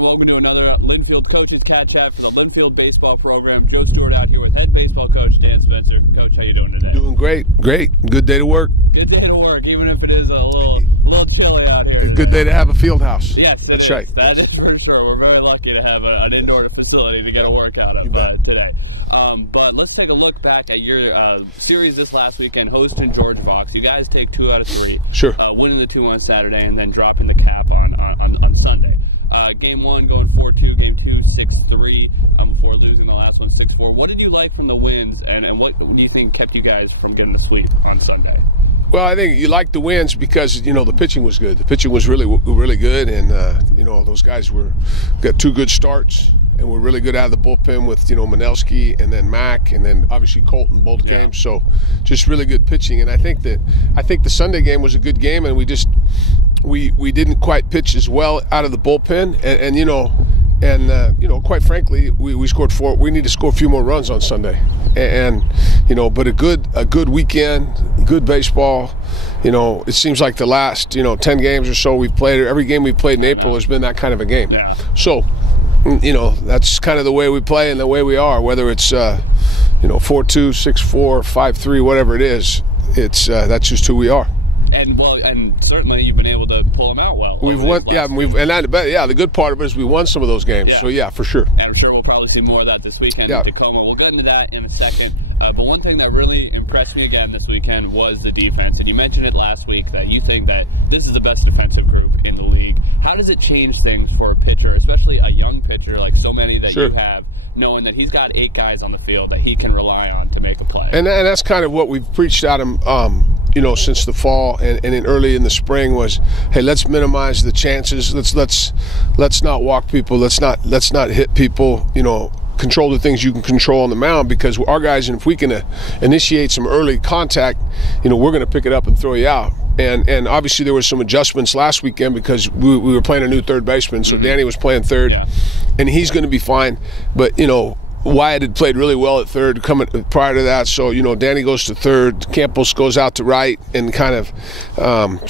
and welcome to another Linfield Coaches CatChat for the Linfield baseball program. Joe Stuart out here with head baseball coach Dan Spencer. Coach, how you doing today? Doing great. Good day to work. Good day to work, even if it is a little chilly out here. It's a good day to have a field house. Yes, that's right. That is for sure. We're very lucky to have an indoor facility to get a workout of today. But let's take a look back at your series this last weekend, hosting George Fox. You guys take 2 out of 3. Sure. Winning the 2 on Saturday and then dropping the cap on Sunday. Game 1 going 4-2, game 2 6-3 before losing the last one 6-4. What did you like from the wins, and what do you think kept you guys from getting the sweep on Sunday? Well, I think you like the wins because, the pitching was good. The pitching was really good, and, those guys got 2 good starts. And we're really good out of the bullpen with, Manelski and then Mack and then obviously Colton both games. So just really good pitching. And I think the Sunday game was a good game, and we didn't quite pitch as well out of the bullpen. And quite frankly, we scored 4. We need to score a few more runs on Sunday. But a good weekend, good baseball. It seems like the last 10 games or so we've played. Every game we've played in April has been that kind of a game. Yeah. So. That's kind of the way we play and the way we are, whether it's 4-2, 6-4, 5-3, whatever it is. That's just who we are. And certainly you've been able to pull them out well. We've won, the good part of it is we won some of those games. Yeah. So for sure. And I'm sure we'll probably see more of that this weekend in Tacoma. We'll get into that in a second. But one thing that really impressed me again this weekend was the defense. And you mentioned it last week that you think that this is the best defensive group in the league. How does it change things for a pitcher, especially a young pitcher like so many that you have, knowing that he's got 8 guys on the field that he can rely on to make a play? And that's kind of what we've preached at him, since the fall and early in the spring was, hey, let's minimize the chances. Let's not walk people. Let's not hit people. Control the things you can control on the mound, because our guys, and if we can initiate some early contact, we're going to pick it up and throw you out. And obviously there was some adjustments last weekend because we were playing a new third baseman, so Danny was playing third, and he's going to be fine. But Wyatt had played really well at third prior to that, so Danny goes to third, Campos goes out to right, and kind of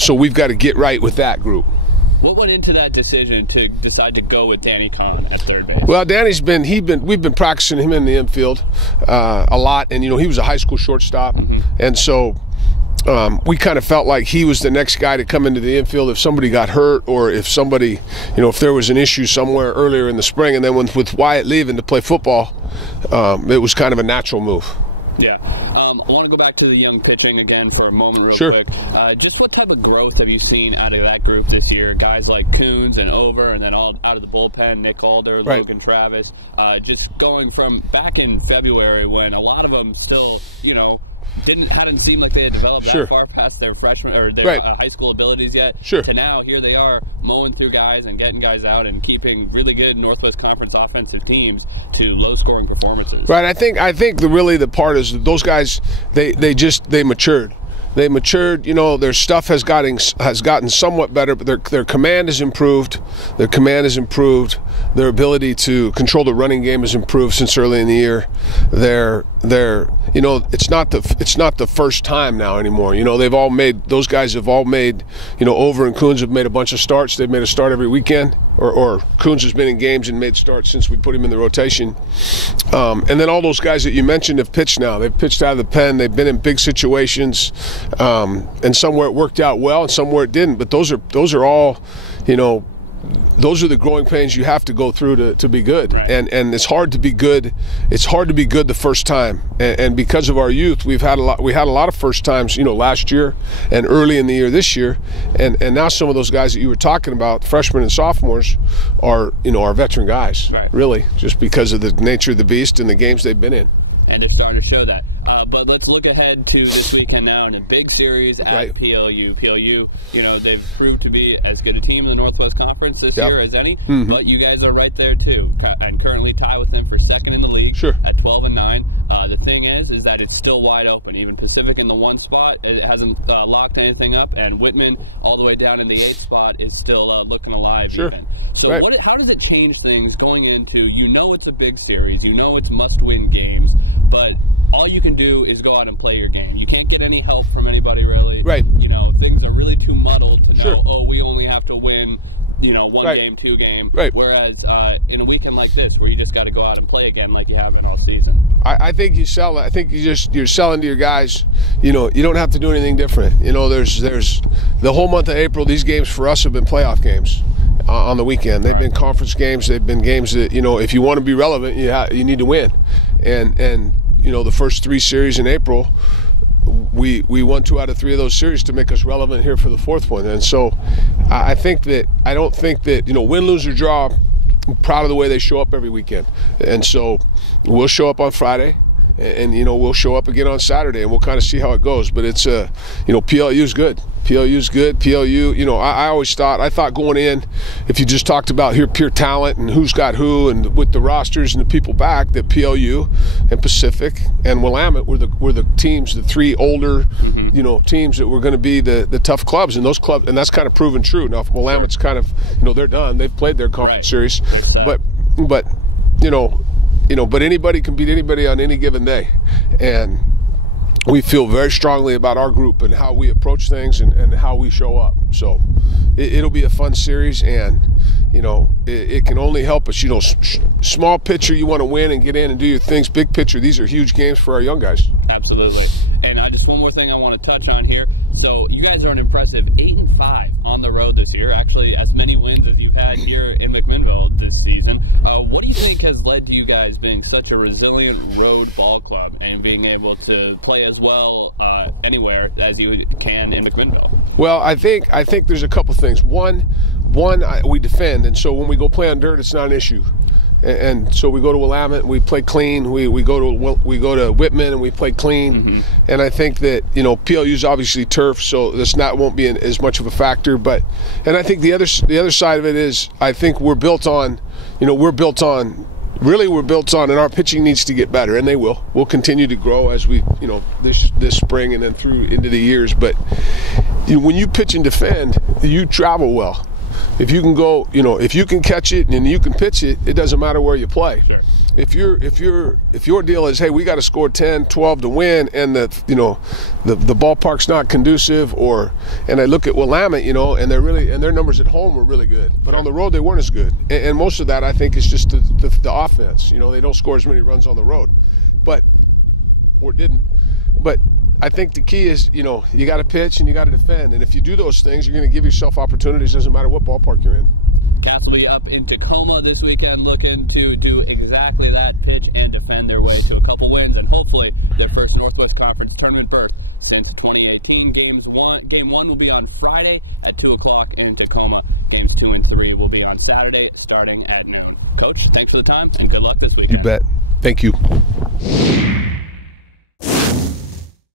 so we've got to get right with that group. What went into that decision to decide to go with Danny Kahn at third base? Well, we've been practicing him in the infield a lot, and he was a high school shortstop, and so we kind of felt like he was the next guy to come into the infield if somebody got hurt, or if somebody, if there was an issue somewhere earlier in the spring. And then with Wyatt leaving to play football, it was kind of a natural move. Yeah. I want to go back to the young pitching again for a moment real quick. Just what type of growth have you seen out of that group this year? Guys like Coons and Over, and then all out of the bullpen, Nick Alder, Logan Travis. Just going from back in February when a lot of them still, hadn't seemed like they had developed that far past their freshman or their high school abilities yet. To now, here they are mowing through guys and getting guys out and keeping really good Northwest Conference offensive teams to low-scoring performances. Right. I think the part is that those guys they matured. They matured. Their stuff has gotten somewhat better, but their command has improved. Their ability to control the running game has improved since early in the year. It's not the first time now anymore. Those guys have all made, Over and Coons have made a bunch of starts. They've made a start every weekend, or Coons has been in games and made starts since we put him in the rotation. And then all those guys that you mentioned have pitched now. They've pitched out of the pen. They've been in big situations, and somewhere it worked out well and somewhere it didn't. But those are all, those are the growing pains you have to go through to be good. And it's hard to be good. It's hard to be good the first time. And because of our youth, we had a lot of first times, last year and early in the year this year. And now some of those guys that you were talking about, freshmen and sophomores, are veteran guys, really, just because of the nature of the beast and the games they've been in. And they're starting to show that. But let's look ahead to this weekend now in a big series at PLU. PLU, they've proved to be as good a team in the Northwest Conference this year as any, but you guys are right there too, and currently tie with them for second in the league at 12-9. The thing is that it's still wide open. Even Pacific in the 1 spot, it hasn't locked anything up, and Whitman all the way down in the 8th spot is still looking alive even. So how does it change things going into, it's a big series, it's must-win games, but all you can do is go out and play your game. You can't get any help from anybody, really. Things are really too muddled to know, we only have to win one game, 2 game. Right. Whereas in a weekend like this, where you just got to go out and play again like you haven't all season. I think you sell it. I think you're selling to your guys. You don't have to do anything different. There's the whole month of April. These games for us have been playoff games on the weekend. They've been conference games. They've been games that if you want to be relevant, you need to win. And the first 3 series in April, we won 2 out of 3 of those series to make us relevant here for the 4th one. And so I don't think that win, lose, or draw. I'm proud of the way they show up every weekend. And so we'll show up on Friday, and we'll show up again on Saturday, and we'll kind of see how it goes. But it's PLU's good. PLU's good. PLU, I thought going in, if you just talked about pure talent and who's got who and with the rosters and the people back, that PLU and Pacific and Willamette were the teams, the 3 older teams that were going to be the tough clubs, and those clubs, and that's kind of proven true. Now Willamette's kind of they're done. They've played their conference series, but but anybody can beat anybody on any given day, and we feel very strongly about our group and how we approach things and how we show up. So it'll be a fun series, and it can only help us. Small picture, you want to win and get in and do your things. Big picture, these are huge games for our young guys. Absolutely. And just one more thing I want to touch on here. So you guys are an impressive 8-5 on the road this year. Actually, as many wins as you've had here in McMinnville this season. What do you think has led to you guys being such a resilient road ball club and being able to play as well anywhere as you can in McMinnville? Well, I think there's a couple things. One, we defend, and so when we go play on dirt, it's not an issue. And so we go to Willamette, we play clean. We go to Whitman, and we play clean. And I think that PLU's obviously turf, so this won't be as much of a factor. And I think the other side of it is, I think we're built on, and our pitching needs to get better, and they will. We'll continue to grow as we, this spring and then through into the years. But when you pitch and defend, you travel well. If you can go, if you can catch it and you can pitch it, it doesn't matter where you play. Sure. If your deal is, hey, we got to score 10, 12 to win, and the ballpark's not conducive, and I look at Willamette, and their numbers at home were really good, but on the road they weren't as good. And most of that, I think, is just the offense. They don't score as many runs on the road, or didn't. But I think the key is, you got to pitch and you got to defend. And if you do those things, you're going to give yourself opportunities. Doesn't matter what ballpark you're in. Cats will be up in Tacoma this weekend looking to do exactly that, pitch and defend their way to a couple wins and hopefully their first Northwest Conference tournament berth since 2018. Game 1 will be on Friday at 2 o'clock in Tacoma. Games 2 and 3 will be on Saturday starting at noon. Coach, thanks for the time and good luck this weekend. You bet. Thank you.